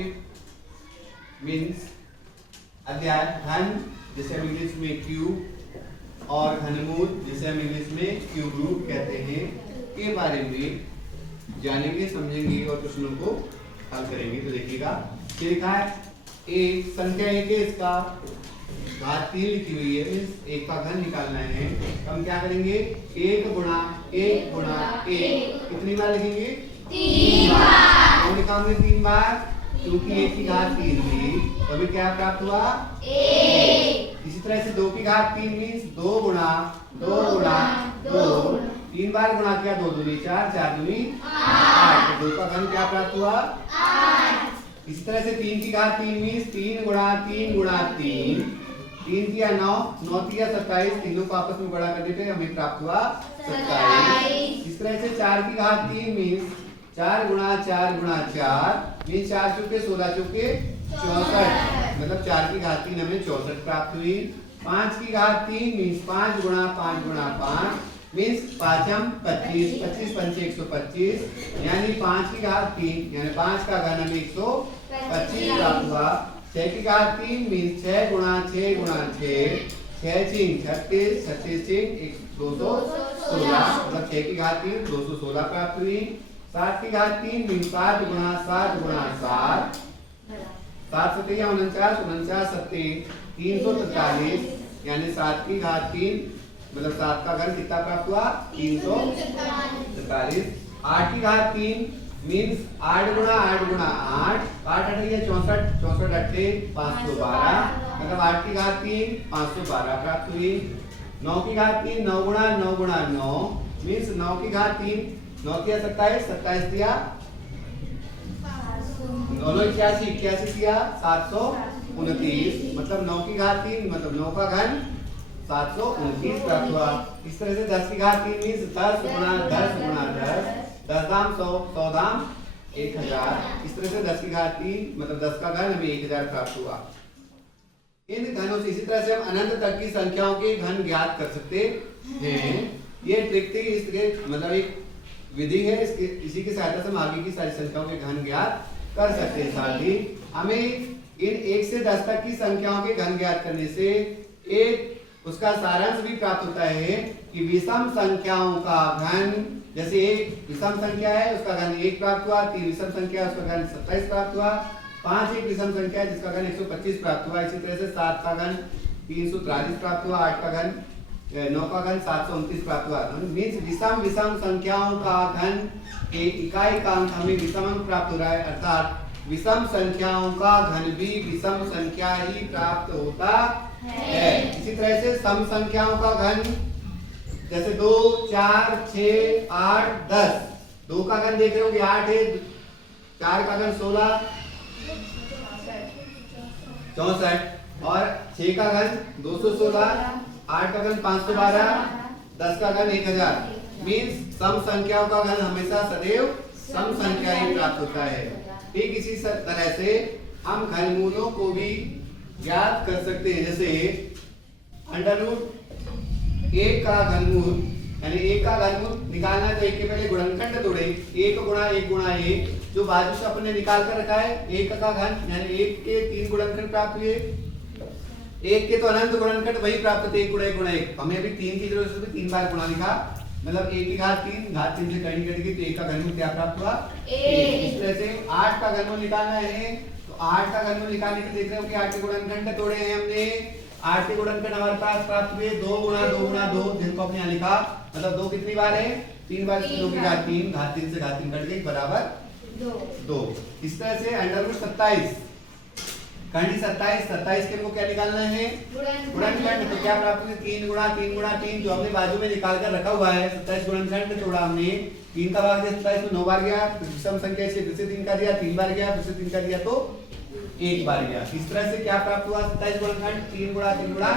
Topic means अध्याय घन, जिसे हम इंग्लिश में क्यूब, और घनमूल, जिसे हम इंग्लिश में क्यूब रूट कहते हैं, के बारे में जानेंगे, समझेंगे और प्रश्नों को हल करेंगे। तो देखिएगा लिखा है एक संख्या एक है, इसका घात 3 लिखी हुई है, इस एक का घन निकालना है। हम क्या करेंगे, 1 गुणा 1 गुणा 1 कितनी बार लिखेंगे, 3 बार। क्यों लिखाओगे 3 बार, क्योंकि 1 की घात 3 थी, तो अभी क्या प्राप्त हुआ 1। इसी तरह से 2 की घात 3 मीन्स 2 गुणा 2 गुणा 2, 3 बार गुणा किया, 2 दूनी 4, 4 दूनी 8, तो 2 का घन क्या प्राप्त हुआ 8। इसी तरह से 3 की घात 3 मीन्स 3 गुणा 3 गुणा 3, 3 किया 9, 9 किया 27, तीनों को आपस में बड़ा करने पे हमें प्राप्त हुआ 27। इस तरह से 4 की घात 3 मीन्स 4 गुणा 4 गुणा 4 मीन्स 4 चौके 16 चौके 64, मतलब 4 की घात 3 हमें 64 प्राप्त हुई। 5 की घात 3 मीन्स 5 गुणा 5 गुणा 5 मीन्स 5 25, 25 पंचे 125, यानी 5 की घात 3 यानी 5 का घन हमें 125 प्राप्त हुआ। 6 की घात 3 मीन्स 6 गुणा 6 गुणा 6, 6 चिंग 36, 36 चिंग 216, मतलब 6 की घात 3 216 प्राप्त हुई। 7 की घात 3 मीन्स 7 गुणा 7 गुणा 7, 7 सत्ते 49, 49 सत्ते 343, यानी 7 की घात 3 मतलब 7 का घन कितना प्राप्त हुआ 343। 8 की घात 3 मीन्स 8 गुणा 8 गुणा 8, 8 8 64, 64 अट्ठे 512, मतलब 8 की घात 3 512 प्राप्त हुई। 9 की घात 3 9 गुणा 9 गुणा 9 मीन्स 9 की घात 3 9 किया 27, 27 किया 9 81, 81 किया 729, मतलब 9 की घात 3 मतलब 9 का घन 729 प्राप्त हुआ। इस तरह से 10 की घात 3 मीन्स 10 गुणा 10 गुणा 10, 10 दाम 100, 100 दाम 1000, इस तरह से 10 की घात 3 मतलब 10 का घन हमें 1000 प्राप्त हुआ। इन घनों से इसी तरह से हम अनंत तक की संख्याओं के घन ज्ञात कर सकते हैं। ये ट्रिक थी, इसके मतलब एक विधि है, इसके इसी की सहायता से हम आगे की सारी संख्याओं के घन ज्ञात कर सकते हैं। साथ ही हमें इन 1 से 10 तक की संख्याओं के घन ज्ञात करने से एक उसका सारांश भी प्राप्त होता है कि विषम संख्याओं का घन, जैसे एक विषम संख्या है उसका घन 1 प्राप्त हुआ, 3 विषम संख्या है उसका घन 27 प्राप्त हुआ, 5 एक विषम संख्या है जिसका घन 125 प्राप्त हुआ। इसी तरह से 7 का घन 343 प्राप्त हुआ, 8 का घन 9 का घन 729 प्राप्त हुआ। मीन्स विषम विषम संख्याओं का घन के इकाई का अंक हमें विषम अंक प्राप्त हो रहा है, अर्थात विषम संख्याओं का घन भी विषम संख्या ही प्राप्त होता है। इसी तरह से सम संख्याओं का घन जैसे 2 4 6 8 10, 2 का घन देख रहे होंगे 8 है, 4 का घन 16 64 और 6 का घन 216, 8 का घन 512, 10 का घन 1000। मीन्स सम संख्याओं का घन हमेशा सदैव सम संख्या ही प्राप्त होता है। ठीक इसी तरह से हम घनमूलों को भी ज्ञात कर सकते हैं। जैसे अंडर रूट 1 का घनमूल यानी 1 का घनमूल निकालना है तो 1 के पहले गुणनखंड तोड़े, 1 गुणा 1 गुणा 1 जो बाजू से अपने निकाल कर रखा है, 1 का घन यानी 1 के 3 गुणनखंड प्राप्त हुए, 1 के तो अनंत गुणनखंड वही प्राप्त होते 1 गुणा 1 गुणा 1, हमें अभी 3 की जरूरत है, 3 बार गुणा लिखा, मतलब 1 की घात 3 घात 3 से कहीं कटेगी तो 1 का घनमूल क्या प्राप्त हुआ 1। इस तरह से 8 का घनमूल निकालना है तो 8 का घनमूल निकालने के देख रहे हो कि 8 के गुणनखंड तोड़े हैं हमने, 8 के गुणनखंड हमारे पास प्राप्त हुए 2 गुणा 2 गुणा 2, जिनको हमने यहाँ लिखा, मतलब 2 कितनी बार है 3 बार, 2 की घात 3 घात 3 से घात 3 कट गई बराबर 2। इस तरह से अंडर रूट 27 खंडी 27, 27 के हमको क्या निकालना है गुणनखंड, तो क्या प्राप्त हुए 3 गुणा 3 गुणा 3 जो हमने बाजू में निकाल कर रखा हुआ है। 27 गुणनखंड तोड़ा हमने, 3 का भाग दिया 27 में 9 बार गया, विषम संख्या से फिर से 3 का दिया 3 बार गया, फिर से 3 का दिया तो 1 बार गया। इस तरह से क्या प्राप्त हुआ 27 गुणनखंड 3 गुणा 3 गुणा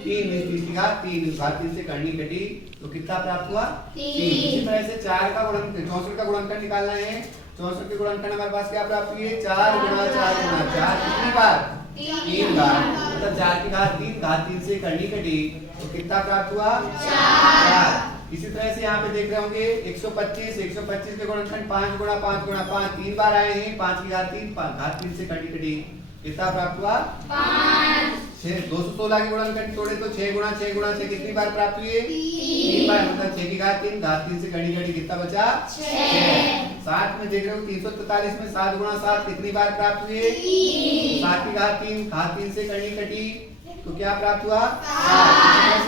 3 में 30 की घात 3 घात 3 से करनी कटी तो कितना प्राप्त हुआ 3। इसी तरह से 4 का गुणनखंड 64 का गुणनखंड निकालना है, 64 के गुणनखंड हमारे पास क्या प्राप्त हुई है 4 गुणा 4 गुणा 4 कितनी बार 3 बार, मतलब 4 की घात 3 घात 3 से करनी कटी तो कितना प्राप्त हुआ 4। इसी तरह से यहाँ पे देख रहे होंगे 125 125 के गुणनखंड 5 गुणा 5 गुणा 5 3 बार आए हैं, 5 की घात 3 घात 3 से कटी कटी कितना प्राप्त हुआ 5। 216 के गुणनखंड तोड़े तो 6 गुणा 6 कितनी बार प्राप्त हुए 3 बार, मतलब 6 की घात 3 से कटी कटी कितना बचा 6। 7 में देख रहे हो 343 में 7 गुणा 7 कितनी बार प्राप्त हुए 7 की घात 3 से कटी कटी तो क्या प्राप्त हुआ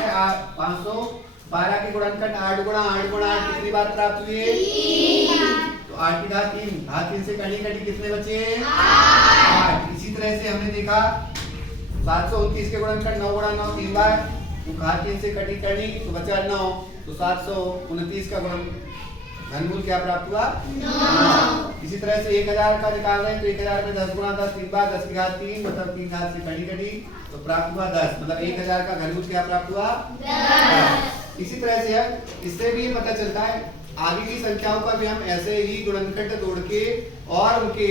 7। 512 के गुणनखंड 8 गुणा 8 कितनी बार प्राप्त हुए तो 8 की घात 3 से कटी कटी कितने बचे 8। इसी तरह से हमने देखा 729 के गुणनखंड 9 गुणा 9 3 बार, तो घात 3 से कटी कटी तो बचा 9, तो 729 का घनमूल क्या प्राप्त हुआ 9। इसी तरह से 1000 का निकाल रहे हैं तो 1000 में 10 गुणा 10 3 बार, 10 की घात 3 मतलब 3 घात से कटी कटी तो प्राप्त हुआ 10, मतलब 1000 का घनमूल क्या प्राप्त हुआ 10। इसी तरह से इससे भी पता चलता है आगे की संख्याओं का भी हम ऐसे ही गुणनखंड तोड़ के और उनके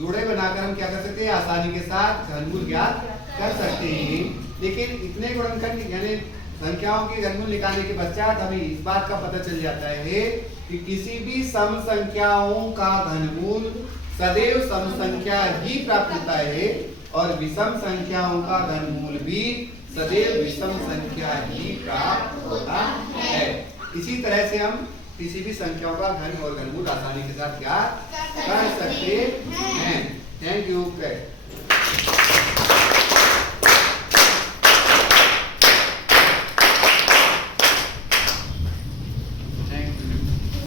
जोड़े बनाकर हम क्या कर सकते हैं आसानी के साथ घनमूल ज्ञात कर सकते हैं। लेकिन इतने गुणनखंड यानी संख्याओं के घनमूल निकालने के पश्चात हमें इस बात का पता चल जाता है कि किसी भी सम संख्याओं का घनमूल सदैव सम संख्या ही प्राप्त होता है और विषम संख्याओं का घनमूल भी सदैव विषम संख्या ही प्राप्त होता है। इसी तरह से हम किसी भी संख्याओं का घन और घनमूल आसानी के साथ ज्ञात कर सकते हैं। Thank you.